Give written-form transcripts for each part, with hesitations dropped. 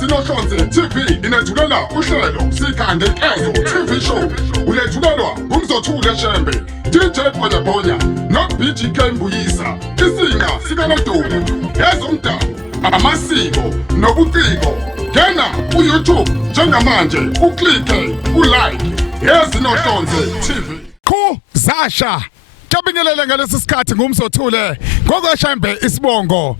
Yazinohlonze TV inethulela uhlelo Sikhande Nkezo TV show. Ulethulelwa uMzothule Shembe, DJ Bonya Bonya, no BGK Mbuyisa. Isinga sikaNodumo, ezomdabu, amasiko nobuciko. Ngena ku-YouTube njengamanje uklike ulike Yazinohlonze TV. Zasha Kabingelele ngalesi sikhathi ngumzothule ngokweshembe isibongo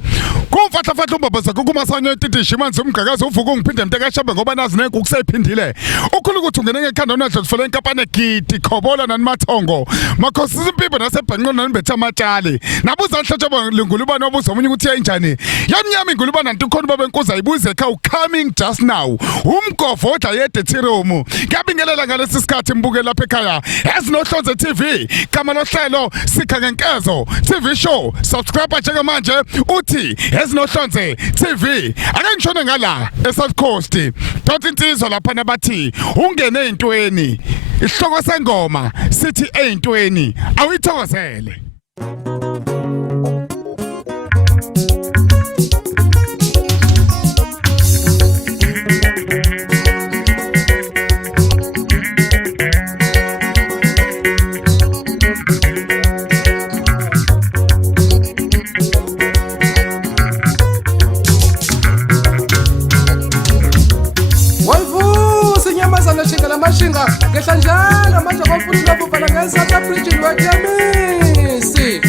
kumfahlafahla umbabasa kukumasanya etitishi manje umgqakazi uvuka ungiphinde mntekashembe ngoba nazi nengu kuseyiphindile ukhulu ukuthi ungene ngekhanda onadlo sifele inkampane gidi khobola nani mathongo makhosi impimbo nasebhanqo nani bethe amatshali nabuza nhlotshe lengulubane obuza omunye ukuthi yayinjani yamnyama ingulubane ntukhona babenkuza ibuze ekhaya coming just now umgofo odla yede thiromu ngiyabingelela ngalesi sikhathi mbuke lapha ekhaya Yazinohlonze TV kama lohlelo Sikhande Nkezo TV show subscribe njengamanje uthi Yazinohlonze TV ake ngishone ngala eSouth Coast dot insizwa lapha nabathi ungene ezintweni isihloko sengoma sithi ezintweni awuyithokozele Mashinga ngehla njalo manje kwafuna ukubhala ngesatha bridge lwatyamisi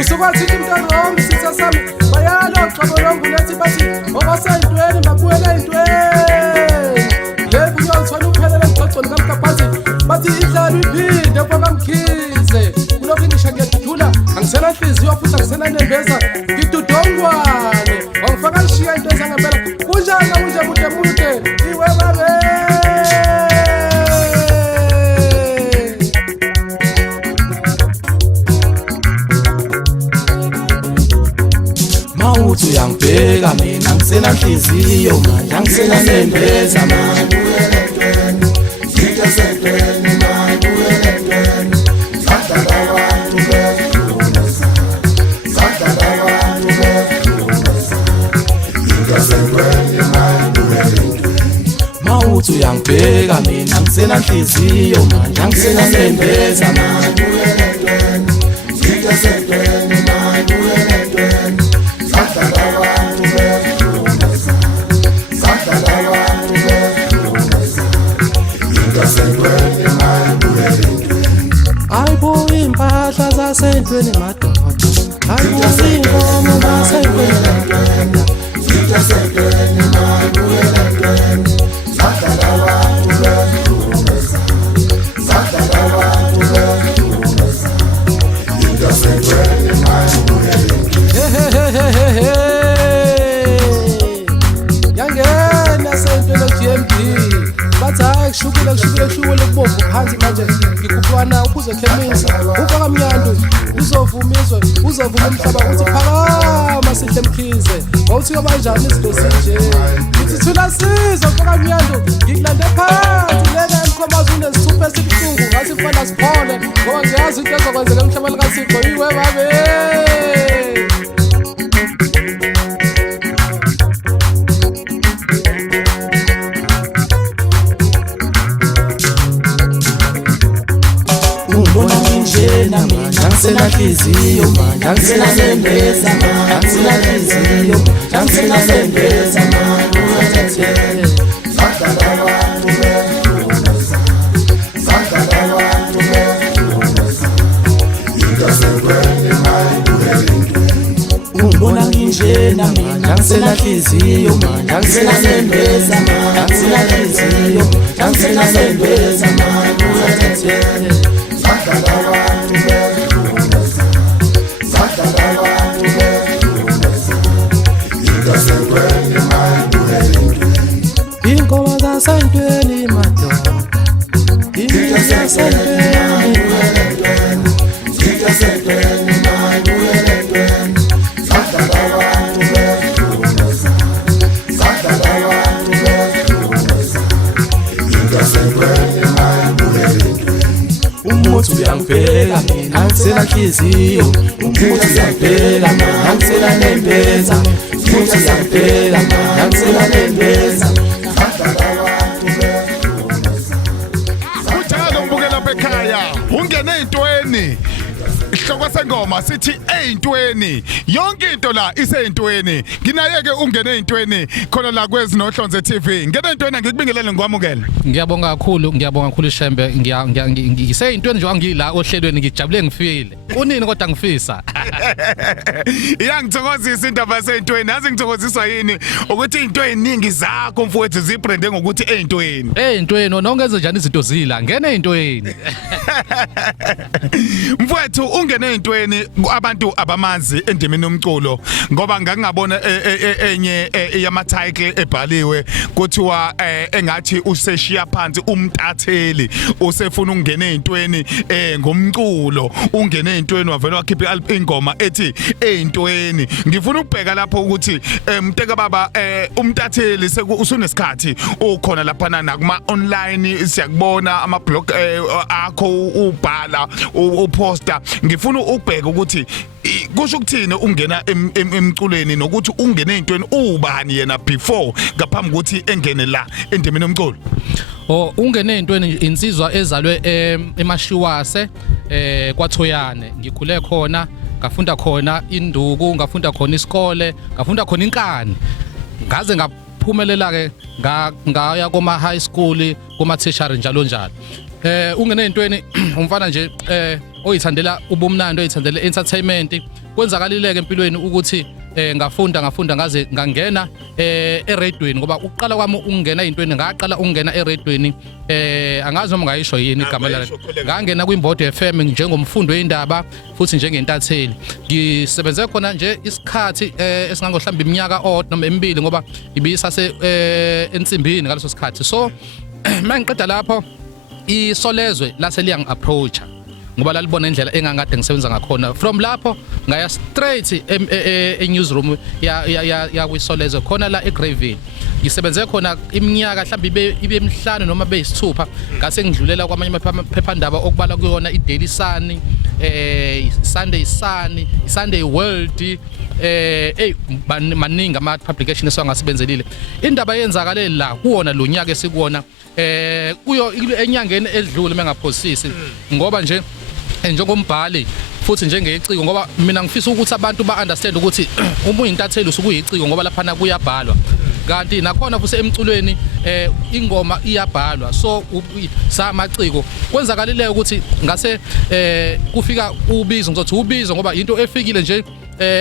usukwathi umntwana wami sitha sami bayalo xabolongu lethi bathi obasayintweni babuyela intweni lebu uyawuthona uphelele emgcagcweni kamkaphathi bathi idlala iphinde kwakamkhize kulokhu ngisho ngiyadudula angisena nhliziyo futhi angisena nembeza ngidudongwane wangifaka lishiya into ezangempela kunjani kunje mude iwe babe uthi uyangibheka mina ngisena nhliziyo manje angisena nembeza manje uyelentweni sithe sentweni manje uyelentweni sadala abantu befuna sadala abantu befuna sithe sentweni manje uyelentweni mawuthi uyangibheka mina ngisena nhliziyo manje angisena nembeza manje uyelentweni sithe sentweni manje uyelentweni Ayibo impahla zasentweni madoda ayibo inkomo zasentweni sithe sentweni manje uyelentweni sadala abantu befuna sadala abantu befuna sithe sentweni manje yangena sentweni GMD bathi hayi kushukile kubomvu phansi manje ngikupwana ukuze khemisa ufaka mnyandu uzovumizwe uzovuma umhlaba uthi phakama sihle mkhize wawuthi kanjani izinto sinje uthi thula sizo ufaka mnyandu ngikulande phansi lena emkhomazi unesithuphe esibuhlungu ngathi kufanele siphole ngoba ngiyazi into ezokwenzeka emhlabeni kaThixo iwe babe angisena nhliziyo manje angisena nembeza manje angisena nhliziyo angisena nembeza manje uyelentweni sadala abantu befuna sadala abantu befuna sithe sentweni manje uyelentweni ungibona nginjena mina angisena nhliziyo manje angisena nembeza manje angisena nhliziyo angisena nembeza manje uyelentweni sadala abantu befuna sadala abantu befuna sithe sentweni manje uyelentweni inkomo zasentweni madoda sithe sentweni uyelentweni sithe sentweni manje uyelentweni sadala abantu befuna sadala abantu befuna sithe sentweni manje uyelentweni umuthi uyangibheka mina angisena nhliziyo umuthi uyangibheka mina angisena nembeza futhi siyabheka nakusela nembeza sadlala abantu behlukumeza Kunjalo mbukela lapha ekhaya ungene ezintweni Isihloko sengoma sithi ezintweni yonke into la isezintweni nginayeke ungene ezintweni khona la kwezinohlonze TV ngene ezintweni ngikubingelele ngikwamukele Ngiyabonga kakhulu Shembe ngiseyintweni nje angila ohlelweni ngijabule ngifile unini kodwa ngifisa Iyangithokozisa indaba sezintweni yazi ngithokoziswa yini ukuthi izinto eziningi zakho mfowethu zibrande ngokuthi ezintweni eyintweni nongenze njani izinto zila ngene ezintweni Mfowethu ungene ezintweni abantu abamanzi endimeni yomculo ngoba ngangabona enye yama title ebhaliwe kuthiwa engathi useshiya phansi umtatheli usefuna ungene ezintweni ngomculo ungene ezintweni wavela wakhipha ingoma ethi ezintweni ngifuna ukubheka lapho ukuthi mteka baba umtatheli usunesikhathi ukhona lapha na kuma online siyakubona ama blog akho ubhala uposter ngifuna ukubheka ukuthi kusho ukuthini ungena emculweni nokuthi ungene ezintweni ubani yena before ngaphambi ukuthi engene la endimeni yomculo ungene ezintweni insizwa ezalwe eMashiwase kwaThoyane ngikhule khona ngafunda khona induku ngafunda khona isikole ngafunda khona inkani ngaze ngaphumelela ke ngaya kuma high school kuma tertiary njalo ungene ezintweni umfana nje oyithandela ubumnandi oyithandela entertainment kwenzakalileke empilweni ukuthi ngafunda ngaze ngangena eradweni ngoba uqala kwami ungena ezintweni ngaqala ungena eradweni angazi noma ngayisho yini igama lakhe ngangena kwiMbodo FM njengomfundo weindaba futhi njengentatheli ngisebenze khona nje isikhathi esingangohlamba iminyaka noma emibili ngoba ibisase ensimbini ngaleso sikhathi so mangiqeda lapho isolezwe lase liyangi approach ngoba lalibona indlela engangade ngisebenza ngakhona from lapho ngaya straight e-newsroom ya kwisolezwe khona la eGreyville ngisebenze khona iminyaka mhlawumbe ibe emihlanu noma beyisithupha ngase ngidlulela kwamanye amaphephandaba okubala kuyona iDaily Sun Sunday World maningi ama publication esiwangasebenzelile indaba yenzakale la kuwona lo nyaka esikuwona kuyo enyangeni edlule mengaphosisi ngoba nje njengombhali futhi njengeciko ngoba mina ngifisa ukuthi abantu ba-understand ukuthi uma uyintatheli usukuyiciko ngoba lapha kuyabhalwa kanti nakhona futhi emculweni ingoma iyabhalwa so samaciko kwenzakalile ukuthi ngase kufika ubizo ngizothi ubizo ngoba into efikile nje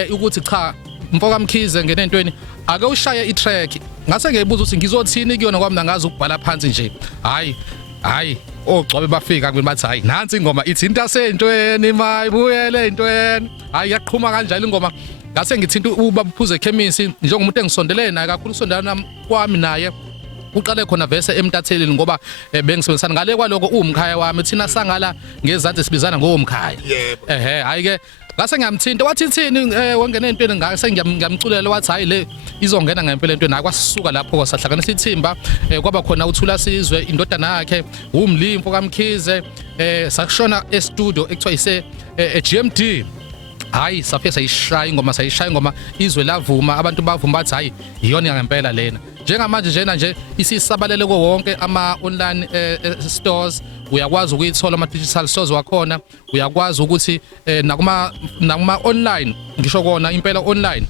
ukuthi cha mfoka Mkhize ngene entweni ake ushaye itrack ngase ngeyibuza ukuthi ngizothini kuyona kwami ngazi ukubhala phansi nje hayi ogcobe bafika kimi bathi hayi nansi ingoma ithi into asentweni mayibuyele entweni hayi yaqhuma kanjalo ingoma ngase ngithinta ubabuphuze chemistry njengomuntu engisondelene naye kakhulu usondelana kwami naye uqale khona vese emtatheleni ngoba bengisebenzisana ngale kwaloko umkhaya wami thina sangala ngezansi sibizana ngomkhaya hayi ke ngase ngiyamthinta wathi thini wongena entweni ngase ngiyamculela wathi hayi le izongena ngempela entweni akwasisuka lapho kwasahlanganisa ithimba kwaba khona uThula Sizwe indodana yakhe umlimpo kaMkhize sakushona e-studio ekuthiwa ise GMD hayi safike sayishaya ingoma izwe lavuma abantu bavuma bathi hayi iyona ngempela lena njengamanje njena nje isisabalele ko wonke ama online stores uyakwazi ukuyithola ama digital stores wakhona uyakwazi ukuthi nakuma online ngisho kona impela online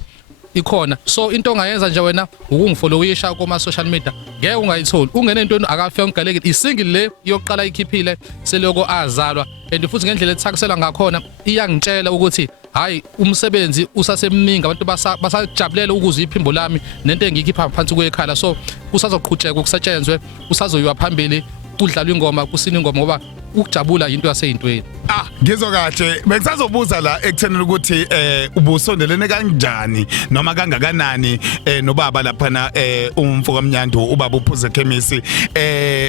ikhona so into ongayenza nje wena ukungifollowisha kuma social media ngeke ungayitholi ungene entweni akafika ungaleke isingle le yokuqala ikhiphile seloko azalwa and futhi ngendlela ethakiselwa ngakhona iyangitshela ukuthi hayi umsebenzi usasemningi abantu basajabulela ukuza iphimbo lami nento engiyikhipha phansi kwekhala so kusazoqhutsheka ukusetshenzwe usazoyiwa phambili kudlalwa ingoma kusina ingoma ngoba ukujabula into yaseyintweni ngizwe kahle bengisazobuza la ekuthenini ukuthi ubusondelene kanjani noma kangakanani nobaba lapha na umfoka Mnyandu ubaba uphuze chemistry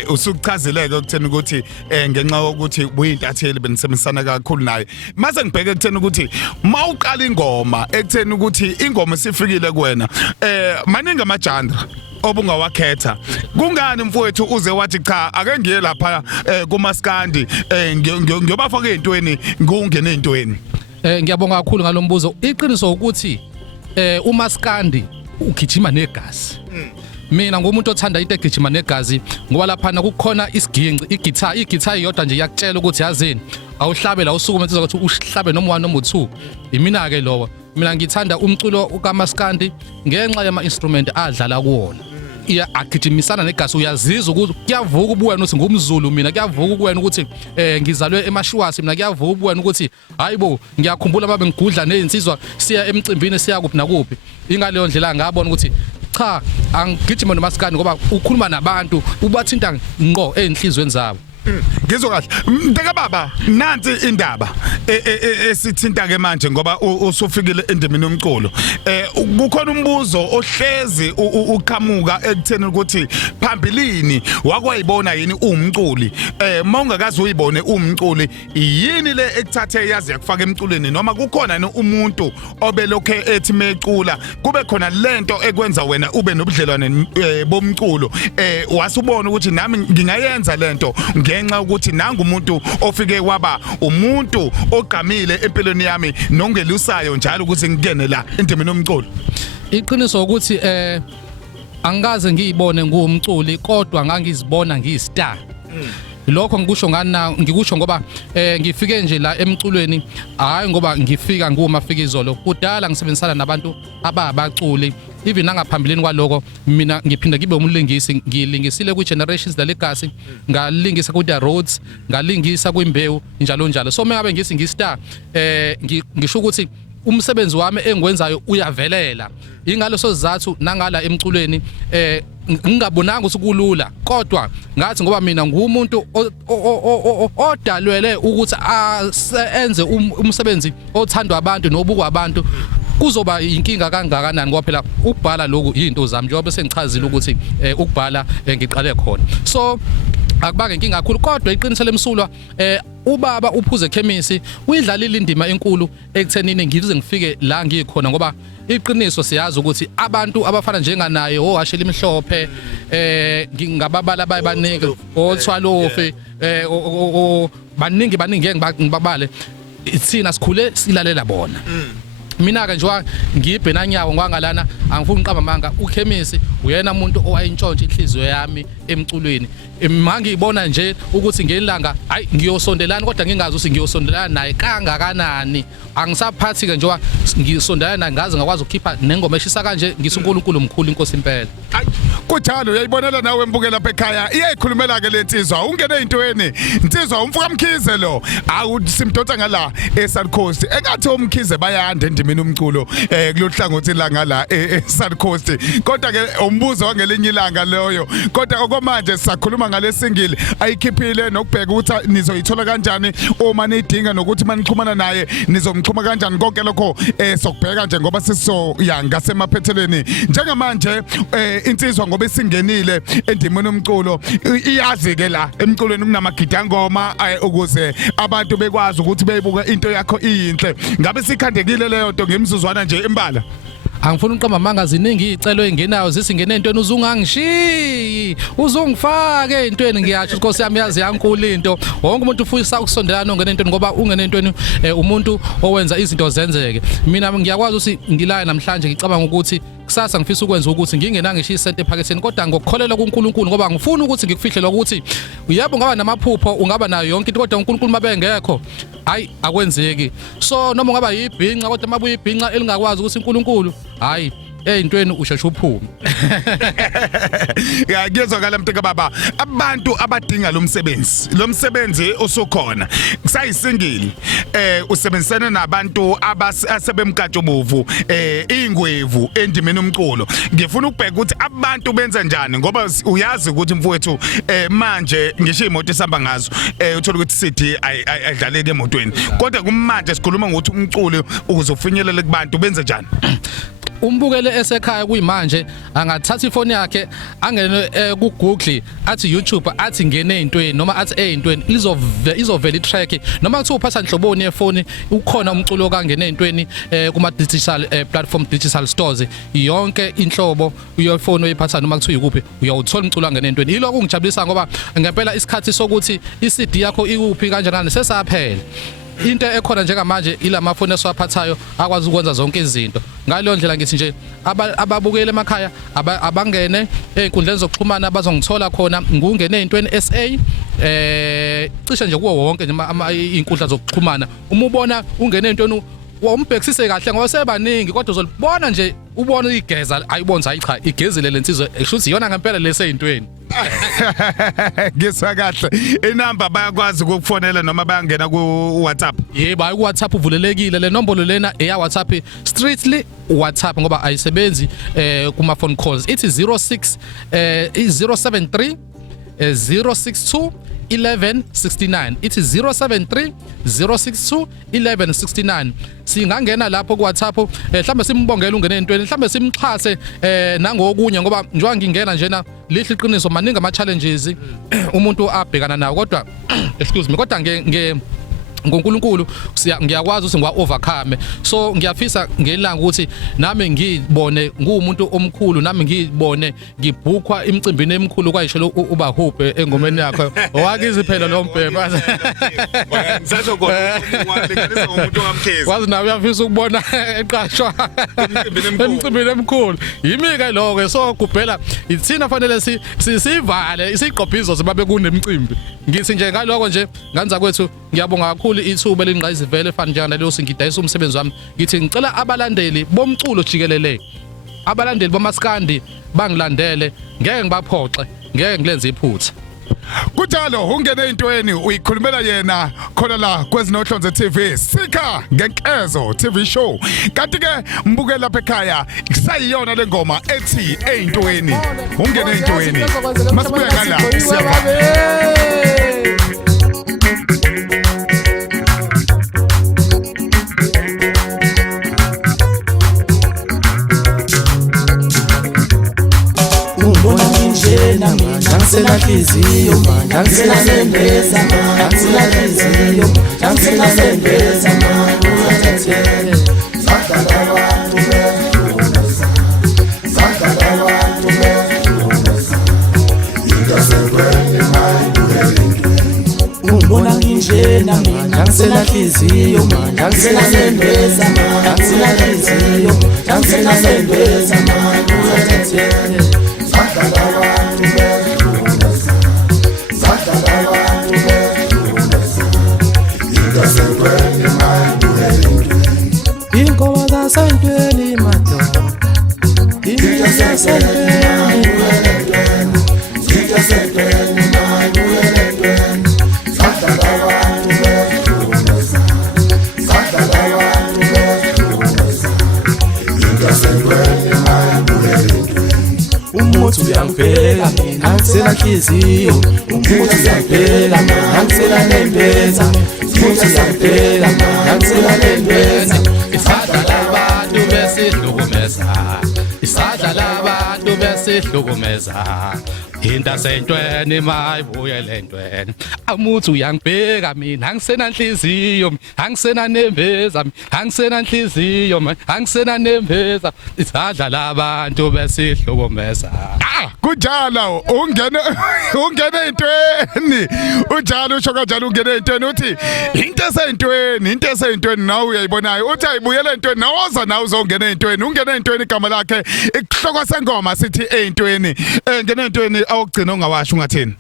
usukuchazeleke ekutheni ukuthi ngenxa yokuthi buyintatheli benisebenzisana kakhulu naye mase ngibheke ekutheni ukuthi mawuqala ingoma ekutheni ukuthi ingoma sifikile kuwena maningi amajandra obungawakhetha kungani mfowethu uze wathi cha ake ngiye lapha kumaskandi ngiyobafaka ezintweni ngungene ezintweni ngiyabonga kakhulu ngalombuzo iqiniso ukuthi umaskandi ugijima negazi. Mina ngumuntu othanda into egijima negazi ngoba lapha kukhona isiginci igitha iyodwa nje yakutshela ukuthi yazini awuhlabe la usukume insizwa ukuthi uhlabe noma 1 noma 2 imina ke lowo mina ngithanda umculo kaMaskandi ngenxa yama instrument adlala kuwona agijimisana negazi uyazizwa ukuthi kuyavuka ubuwena ukuthi ngumZulu mina kuyavuka ubuwena ukuthi ngizalwe eMashiwasi mina kuyavuka ubuwena ukuthi hayibo ngiyakhumbula babe ngigudla nezinsizwa siya emcimbini siya kuphi nakuphi ingaleyo ndlela ngabona ukuthi cha angigijima noMaskandi ngoba ukhuluma nabantu ubathinta ngqo enhlizweni zabo. Ngizwe kahle mntaka baba nansi indaba esithinta ke manje ngoba usufikile endimini yomculo kukhona umbuzo ohlezi uqhamuka ekutheni ukuthi phambilini wakwayibona yini umculi mawungakazi uyibone umculi yini le ekuthathe yazi yakufaka emculweni noma kukhona umuntu obelokhe ethi mecula kube khona lento ekwenza wena ube nobudlelwane bomculo wasubona ukuthi nami ngingayenza lento ngenxa ukuthi nanga umuntu ofike waba umuntu ogqamile empilweni yami nongelusayo njalo ukuthi ngikene la endimeni yomculo. Iqiniso ukuthi angikaze ngiyibone ngumculi kodwa ngangizibona ngiyistar. Lokho ngikusho ngikusho ngoba ngifike nje la emculweni hayi ngoba ngifika ngumafikizolo kudala ngisebenzisana nabantu ababaculi even nangaphambilini kwaloko mina ngiphinda ngibe umlingisi ngilingisile ku Generations the Legacy ngalingisa ku The Roads ngalingisa kwimbewu njalo njalo so mengabe ngisi ngistar ngisho ukuthi umsebenzi wami engwenzayo uyavelela ingaleso sizathu nangala emculweni ngingabonanga ukuthi kulula kodwa ngathi ngoba mina ngumuntu odalwele ukuthi enze umsebenzi othandwa abantu nobukwa abantu kuzoba inkinga kangakanani ngoba phela ukubhala lokhu into zami njengoba sengichazile ukuthi ukubhala ngiqale khona so akubange inkinga kakhulu kodwa iqiniso lemsulwa ubaba uphuze chemistry uyidlalile indima enkulu ekuthenini ngize ngifike la ngikhona ngoba iqiniso siyazi ukuthi abantu abafana njenganaye oHasheli Mhlophe ngingababala bayibanike oThwalofe baningi ngibabale sina sikhule silalela bona mina ke nje ngiyibhena nyawo ngwangalana angifuni uqamba manga ukhemisi uyena umuntu owayintshontsha inhliziyo yami emculweni mangiyibona nje ukuthi ngelanga hayi ngiyosondelana kodwa ngingazi ukuthi ngiyosondelana naye kangakanani angisaphathi ke nje ngisondelana naye ngaze ngakwazi ukukhipha nengoma eshisa kanje ngisunkulunkulu mkhulu inkosi impela kunjalo uyayibonela nawe embuke lapha ekhaya iyayikhulumela ke lensizwa ungene ezintweni insizwa umfuka Mkhize lo awusimdonsa ngala eSouth Coast engathi uMkhize bayande endimini umculo kulohlangothi la ngala eSouth Coast kodwa ke umbuzo wangelinye ilanga loyo kodwa okomanje sisakhuluma ngale single ayikhiphile nokubheka ukuthi nizoyithola kanjani uma nidinga nokuthi manichumana naye nizomchuma kanjani konke lokho sokubheka nje ngoba sisoya ngasemaphethelweni njengamanje insizwa ngoba isingenile endimeni umculo iyazi ke la emculweni kunamagida ngoma ukuze abantu bekwazi ukuthi beyibuka into yakho iyinhle ngabe sikhandekile leyo nto ngemizuzwana nje embala angifuni uqamba manga ziningi izicelo engenayo zisingene entweni uzungangishiyi uzungifake entweni ngiyasho inkosi yami yazi yankulu into wonke umuntu ufisa ukusondelana ongene entweni ngoba ungene entweni umuntu owenza izinto zenzeke mina ngiyakwazi ukuthi ngilaya namhlanje ngicabanga ukuthi kusasa ngifisa ukwenza ukuthi ngingenangishiya isente ephaketheni kodwa ngokukholela kuNkulunkulu ngoba ngifuna ukuthi ngikufihle ukuthi yebo ngaba namaphupho ungaba nayo yonke into kodwa uNkulunkulu mabengekho hayi akwenzeki so noma ngaba yibhinqa kodwa mabuye ibhinqa elingakwazi ukuthi uNkulunkulu hayi eyintweni usheshe uphume ngiyezwakala mntaka baba abantu abadinga lo msebenzi osukhona kusayisingili usebenzisana nabantu asebemkatshubomvu ingwevu endimeni umculo ngifuna ukubheka ukuthi abantu benza njani ngoba uyazi ukuthi mfowethu manje ngisho imoto esihamba ngazo uthola ukuthi sithi ayidlaleke emotweni kodwa kumanje sikhuluma ngokuthi umculo ukuzofinyelela kubantu benza njani umbukele esekhaya kuyimanje angathatha ifoni yakhe angene ku Google athi YouTube athi ngene ezintweni noma athi ezintweni izovela itrack noma kuthi uphatha inhloboni yefoni ukhona umculo kangene ezintweni kuma digital platform digital stores yonke inhlobo uyefoni oyiphatha noma kuthi ukuphi uyawuthola umculo angene ezintweni yiloko ngijabulisa ngoba ngempela isikhathi sokuthi iCD yakho ikuphi kanjani sesaphela into ekhona njengamanje ilamafoni esiwaphathayo akwazi ukwenza zonke izinto ngalo ndlela ngithi nje ababukeli emakhaya abangene einkundleni zokuxhumana bazongithola khona ngungene ezintweni SA cishe nje kuwo wonke nje inkundla zokuxhumana uma ubona ungene ezintweni umbhekisise kahle ngoba sebaningi kodwa uzolibona nje ubona igeza ayibonza ayi cha igezile lensizwe eshuthi iyona ngempela leseyintweni Ngizwa kahle inamba bayakwazi ukukufonela noma bayangena ku WhatsApp yebo ayi WhatsApp uvulelekile le nombolo lena eya WhatsApp strictly WhatsApp ngoba ayisebenzi kuma phone calls ithi 073 062 1169 ithi 073 062 1169 singangena lapho ku WhatsApp mhlambe simbongela ungene ezintweni mhlambe simxhase nangokunye ngoba njengoba ngingena njena lihle iqiniso maningi ama challenges umuntu abhekana nawo kodwa excuse me kodwa ngoNkulunkulu ngiyakwazi ukuthi ngiwa overcome so ngiyafisa ngelanga ukuthi nami ngibone ngumuntu omkhulu nami ngibone ngibhukwa imicimbini emikhulu kwayishelo uba hope engomeni yakho owakizi phela lo mbheba ngizazokona walinganisa umuntu wamkhezi wazi nawe uyafisa ukubona eqashwa emicimbini emikhulu yimika lokho so kubhela ithina fanele sivale isiqophizo sibabe kunemicimbi ngithi nje ngaloko nje nganza kwethu ngiyabonga kakhulu ithuba elingqayizivele efana njengana leyo singidayisa umsebenzi wami ngithi ngicela abalandeli bomculo jikelele abalandeli bamaskandi bangilandele ngeke ngibaphoxe ngeke ngilenze iphutha Kunjalo ungene ezintweni uyikhulumela yena khona la kwezinohlonze TV sika ngenkezo TV show kanti ke mbuke lapha ekhaya kusayiyona lengoma ethi ezintweni ungene ezintweni masibuya ngala Dansela hliziyo, dansela nembeza, dansela hliziyo, dansela nembeza, sadala abantu befuna, sadala abantu befuna, ingasekweni mayibuyele. Umbona nginjena mina, dansela hliziyo, dansela nembeza, dansela hliziyo, dansela nembeza, sadala abantu befuna. Ingoma zasentweni madoda Ingoma zasentweni Ingoma zasentweni mayibuyelentweni sadala abantu befuna sadala abantu befuna Ingoma zasentweni mayibuyelentweni Umuthi uyangibheka mina ngisela hliziyo Umuthi uyangibheka mina ngisela nembeza Umuthi uyangibheka mina ngisela nembeza Isadla labantu besihlukumeza Isadla labantu besihlukumeza Intasentweni mayibuyele entweni Amuthi uyangibheka mina angisena inhliziyo angisena nembeza angisena inhliziyo angisena nembeza Isadla labantu besihlukumeza kunjalo ungene ezintweni unjalo usho kanjalo ungene ezintweni uthi into eseyintweni nawe uyayibonayo uthi ayibuyele ezintweni nawoza nawe uzongena ezintweni ungene ezintweni igama lakhe isihloko sengoma sithi ezintweni ngene ezintweni awugcina ungawasho ungathini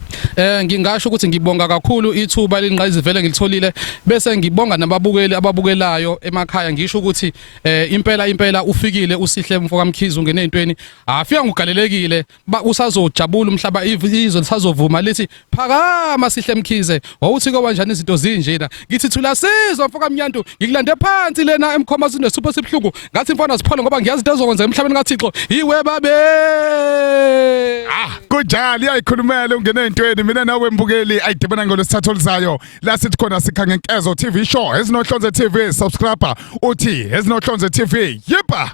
ngingasho ukuthi ngibonga kakhulu ithuba lingqayizivele ngilitholile bese ngibonga nababukeli ababukelayo emakhaya ngisho ukuthi impela ufikile usihle mfoka Mkhize ungene ezintweni afika ngugalelekile usazojabula umhlaba izwe lisazovuma lithi phakama sihle Mkhize wawuthi ko kanjani izinto zinjena ngithi thula sizwa mfoka Mnyantu ngikulande phansi lena emkhomazini nesupho sibhlungu ngathi mfana siphole ngoba ngiyazi into ezokwenza emhlabeni kaThixo yiwe babe kunjalo iyayikhulumela ungene ezintweni mina nawe mbukeli ayidibana ngolesithathu olizayo la sithi khona sikha ngenkezo TV show ezinohlonze TV subscriber uthi ezinohlonze TV yipa